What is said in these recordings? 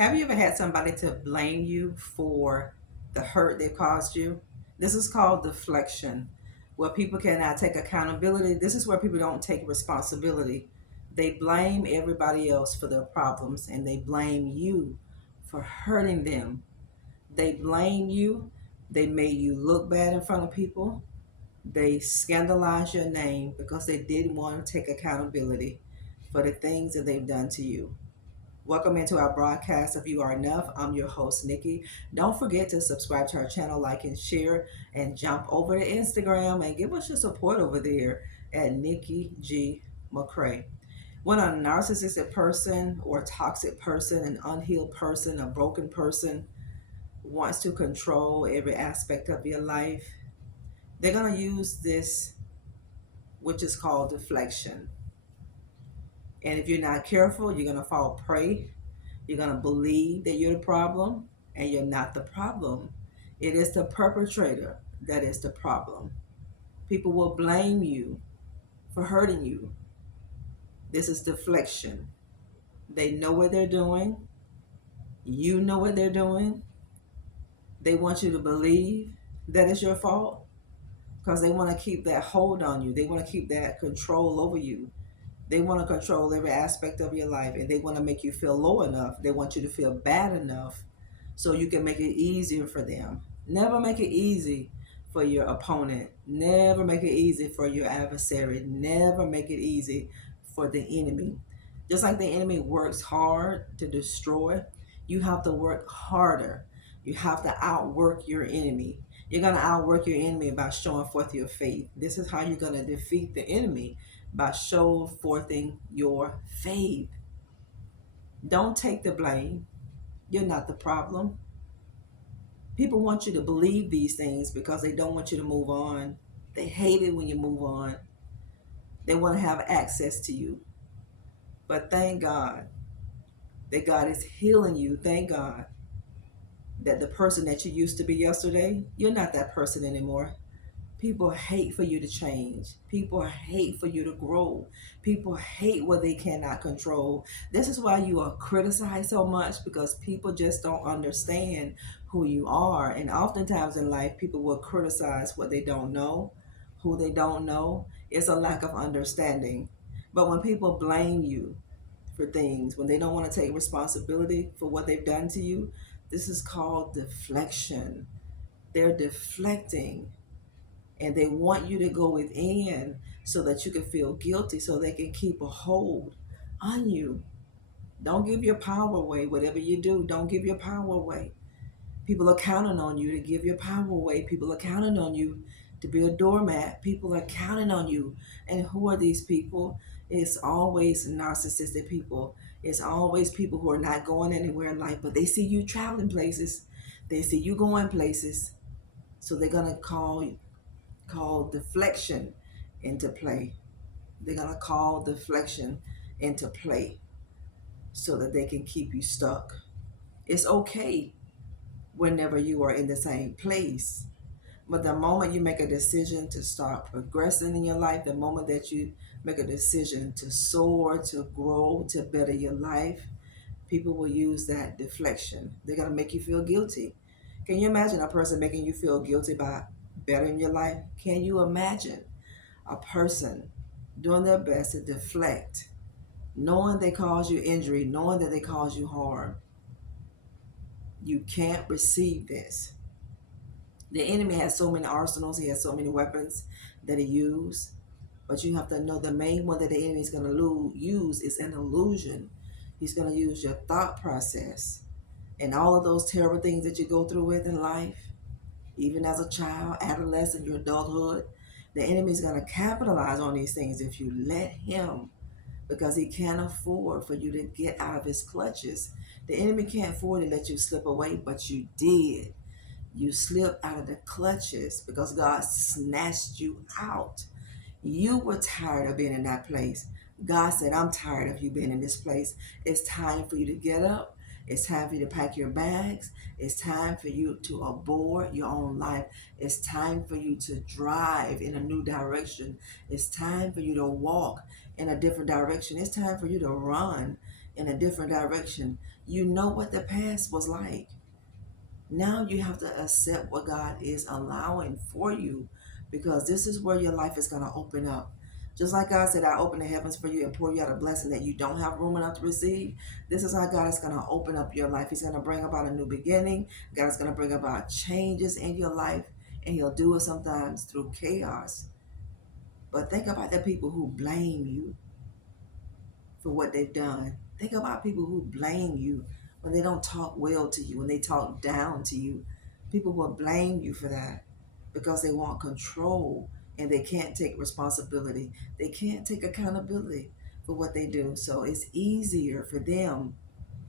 Have you ever had somebody to blame you for the hurt they caused you? This is called deflection, where people cannot take accountability. This is where people don't take responsibility. They blame everybody else for their problems and they blame you for hurting them. They blame you. They made you look bad in front of people. They scandalized your name because they didn't want to take accountability for the things that they've done to you. Welcome into our broadcast of You Are Enough. I'm your host, Nikki. Don't forget to subscribe to our channel, like and share, and jump over to Instagram and give us your support over there at Nikki McCray. When a narcissistic person or toxic person, an unhealed person, a broken person wants to control every aspect of your life, they're going to use this, which is called deflection. And if you're not careful, you're going to fall prey. You're going to believe that you're the problem, and you're not the problem. It is the perpetrator that is the problem. People will blame you for hurting you. This is deflection. They know what they're doing. You know what they're doing. They want you to believe that it's your fault because they want to keep that hold on you. They want to keep that control over you. They want to control every aspect of your life, and they want to make you feel low enough. They want you to feel bad enough so you can make it easier for them. Never make it easy for your opponent. Never make it easy for your adversary. Never make it easy for the enemy. Just like the enemy works hard to destroy, you have to work harder. You have to outwork your enemy. You're going to outwork your enemy by showing forth your faith. This is how you're going to defeat the enemy, by showing forthing your faith. Don't take the blame. You're not the problem. People want you to believe these things because they don't want you to move on. They hate it when you move on. They want to have access to you. But thank God that God is healing you. Thank God that the person that you used to be yesterday, you're not that person anymore. People hate for you to change. People hate for you to grow. People hate what they cannot control. This is why you are criticized so much, because people just don't understand who you are. And oftentimes in life, people will criticize what they don't know, who they don't know. It's a lack of understanding. But when people blame you for things, when they don't want to take responsibility for what they've done to you, this is called deflection. They're deflecting, and they want you to go within so that you can feel guilty, so they can keep a hold on you. Don't give your power away. Whatever you do, don't give your power away. People are counting on you to give your power away. People are counting on you to be a doormat. People are counting on you. And who are these people? It's always narcissistic people. It's always people who are not going anywhere in life, but they see you traveling places. They see you going places. So they're going to call deflection into play. They're going to call deflection into play so that they can keep you stuck. It's okay whenever you are in the same place. But the moment you make a decision to start progressing in your life, the moment that you make a decision to soar, to grow, to better your life, people will use that deflection. They're going to make you feel guilty. Can you imagine a person making you feel guilty about bettering your life? Can you imagine a person doing their best to deflect, knowing they cause you injury, knowing that they cause you harm? You can't receive this. The enemy has so many arsenals, he has so many weapons that he uses, but you have to know the main one that the enemy is going to use is an illusion. He's going to use your thought process and all of those terrible things that you go through with in life, even as a child, adolescent, your adulthood. The enemy is going to capitalize on these things if you let him, because he can't afford for you to get out of his clutches. The enemy can't afford to let you slip away, but you did. You slipped out of the clutches because God snatched you out. You were tired of being in that place. God said, I'm tired of you being in this place. It's time for you to get up. It's time for you to pack your bags. It's time for you to abort your own life. It's time for you to drive in a new direction. It's time for you to walk in a different direction. It's time for you to run in a different direction. You know what the past was like. Now you have to accept what God is allowing for you, because this is where your life is going to open up. Just like God said, I open the heavens for you and pour you out a blessing that you don't have room enough to receive. This is how God is going to open up your life. He's going to bring about a new beginning. God is going to bring about changes in your life, and He'll do it sometimes through chaos. But think about the people who blame you for what they've done. Think about people who blame you when they don't talk well to you, when they talk down to you. People will blame you for that because they want control and they can't take responsibility. They can't take accountability for what they do. So it's easier for them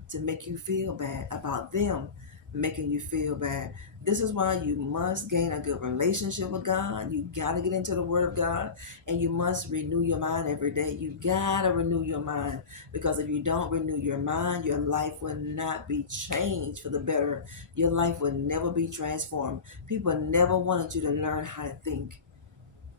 to make you feel bad about them making you feel bad. This is why you must gain a good relationship with God. You got to get into the Word of God, and you must renew your mind every day. You got to renew your mind, because if you don't renew your mind, your life will not be changed for the better. Your life will never be transformed. People never wanted you to learn how to think.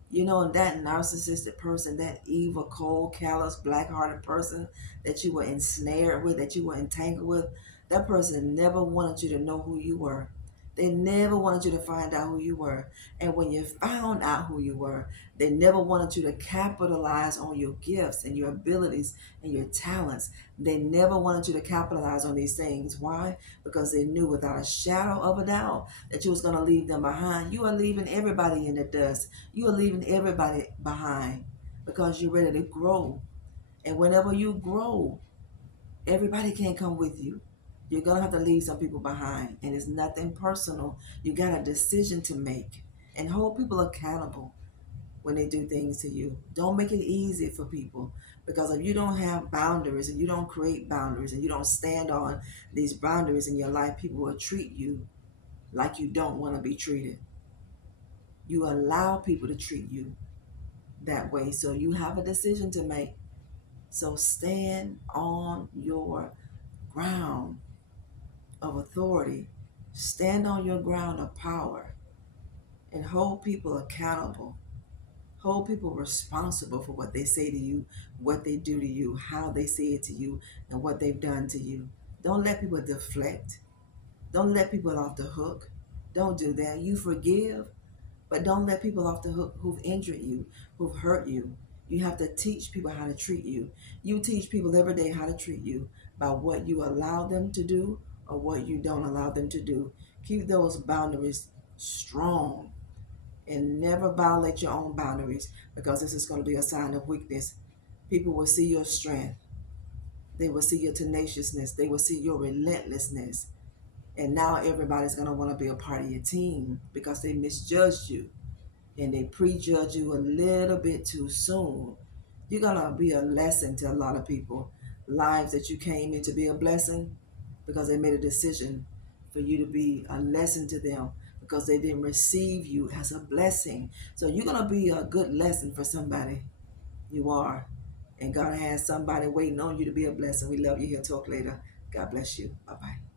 You know, that narcissistic person, that evil, cold, callous, black-hearted person that you were ensnared with, that you were entangled with, that person never wanted you to know who you were. They never wanted you to find out who you were. And when you found out who you were, they never wanted you to capitalize on your gifts and your abilities and your talents. They never wanted you to capitalize on these things. Why? Because they knew without a shadow of a doubt that you was going to leave them behind. You are leaving everybody in the dust. You are leaving everybody behind because you're ready to grow. And whenever you grow, everybody can't come with you. You're going to have to leave some people behind. And it's nothing personal. You got a decision to make. And hold people accountable when they do things to you. Don't make it easy for people. Because if you don't have boundaries and you don't create boundaries and you don't stand on these boundaries in your life, people will treat you like you don't want to be treated. You allow people to treat you that way. So you have a decision to make. So stand on your ground of authority. Stand on your ground of power and hold people accountable. Hold people responsible for what they say to you, what they do to you, how they say it to you, and what they've done to you. Don't let people deflect. Don't let people off the hook. Don't do that. You forgive, but don't let people off the hook who've injured you, who've hurt you. You have to teach people how to treat you. You teach people every day how to treat you by what you allow them to do or what you don't allow them to do. Keep those boundaries strong and never violate your own boundaries, because this is going to be a sign of weakness. People will see your strength. They will see your tenaciousness. They will see your relentlessness. And now everybody's going to want to be a part of your team because they misjudged you and they prejudge you a little bit too soon. You're going to be a lesson to a lot of people. Lives that you came in to be a blessing because they made a decision for you to be a lesson to them because they didn't receive you as a blessing. So you're going to be a good lesson for somebody. You are. And God has somebody waiting on you to be a blessing. We love you. Here. Talk later. God bless you. Bye-bye.